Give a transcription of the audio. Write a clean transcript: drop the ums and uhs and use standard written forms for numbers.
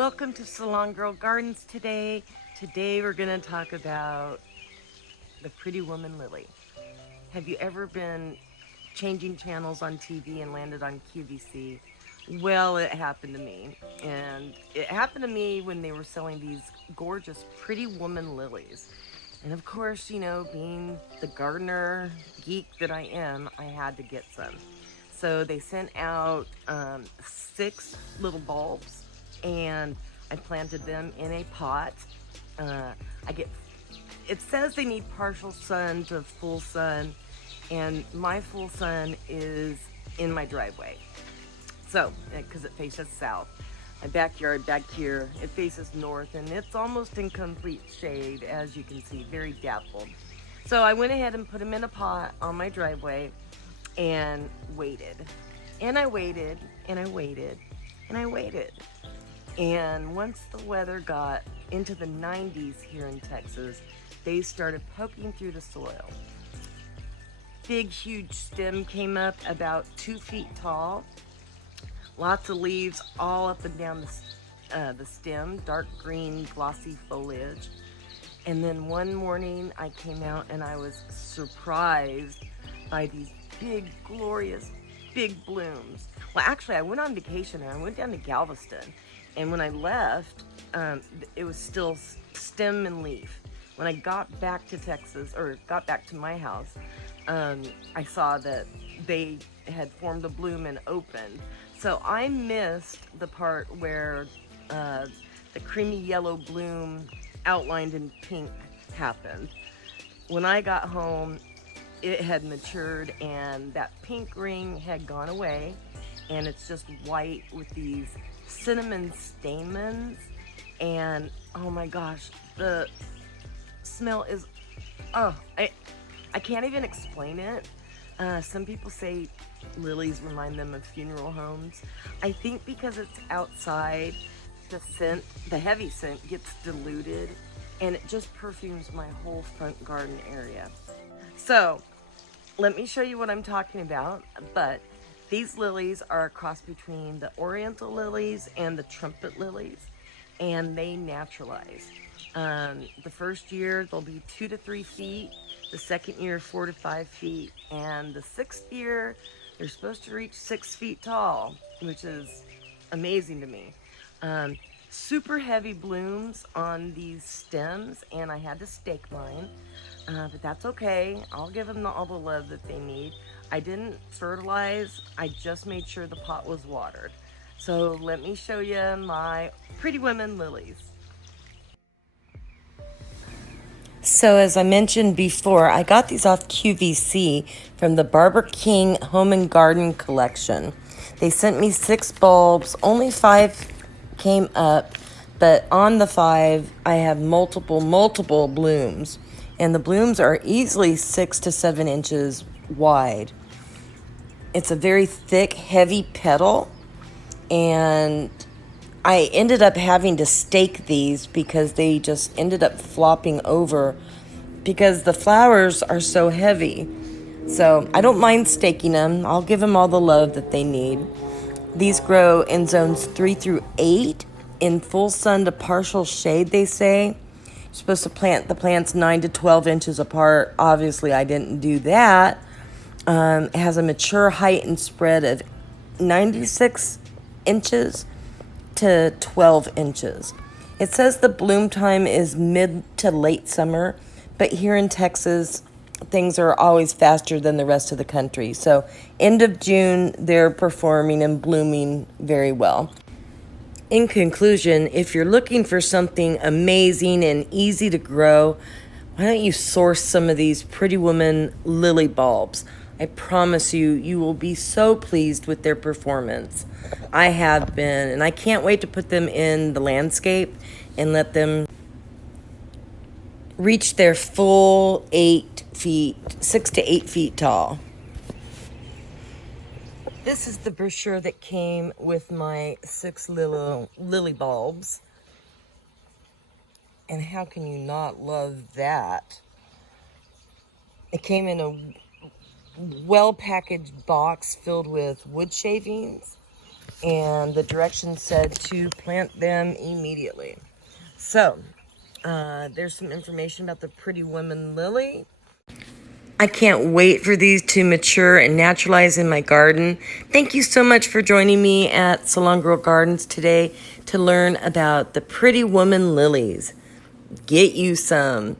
Welcome to Salongirl Gardens today. Today we're going to talk about the pretty woman lily. Have you ever been changing channels on TV and landed on QVC? Well, it happened to me. And it happened to me when they were selling these gorgeous pretty woman lilies. And of course, you know, being the gardener geek that I am, I had to get some. So they sent out 6 little bulbs, and I planted them in a pot. It says they need partial sun to full sun, and my full sun is in my driveway. So, because it faces south. My backyard back here, it faces north, and it's almost in complete shade, as you can see, very dappled. So I went ahead and put them in a pot on my driveway and waited. And I waited, and I waited, and I waited. And once the weather got into the 90s here in Texas, they started poking through the soil. Big, huge stem came up about 2 feet tall. Lots of leaves all up and down the stem, dark green, glossy foliage. And then one morning I came out and I was surprised by these big, glorious, big blooms. Well, actually, I went on vacation and I went down to Galveston. And when I left, it was still stem and leaf. When I got back to Texas, or got back to my house, I saw that they had formed a bloom and opened. So I missed the part where the creamy yellow bloom outlined in pink happened. When I got home, it had matured and that pink ring had gone away, and it's just white with these cinnamon stamens. And oh my gosh, the smell is, I can't even explain it. Some people say lilies remind them of funeral homes. I think because it's outside, the scent, the heavy scent, gets diluted and it just perfumes my whole front garden area. So let me show you what I'm talking about. But these lilies are a cross between the Oriental lilies and the trumpet lilies, and they naturalize. The first year they'll be 2 to 3 feet, the second year 4 to 5 feet, and the 6th year they're supposed to reach 6 feet tall, which is amazing to me. Super heavy blooms on these stems, and I had to stake mine, but that's okay. I'll give them all the love that they need. I didn't fertilize, I just made sure the pot was watered. So let me show you my pretty women lilies. So as I mentioned before, I got these off QVC from the Barber King Home and Garden collection. They sent me 6 bulbs, only 5 came up, but on the 5 I have multiple blooms, and the blooms are easily 6 to 7 inches wide. It's a very thick, heavy petal, and I ended up having to stake these because they just ended up flopping over because the flowers are so heavy. So I don't mind staking them. I'll give them all the love that they need. These grow in zones 3 through 8 in full sun to partial shade, they say. You're supposed to plant the plants 9 to 12 inches apart. Obviously, I didn't do that. It has a mature height and spread of 96 inches to 12 inches. It says the bloom time is mid to late summer, but here in Texas, things are always faster than the rest of the country. So end of June, they're performing and blooming very well. In conclusion, if you're looking for something amazing and easy to grow, why don't you source some of these pretty woman lily bulbs? I promise you, you will be so pleased with their performance. I have been, and I can't wait to put them in the landscape and let them reach their full 6 to 8 feet tall. This is the brochure that came with my 6 little lily bulbs. And how can you not love that? It came in a well-packaged box filled with wood shavings and the directions said to plant them immediately. So, there's some information about the pretty woman lily. I can't wait for these to mature and naturalize in my garden. Thank you so much for joining me at Salongirl Gardens today to learn about the pretty woman lilies. Get you some.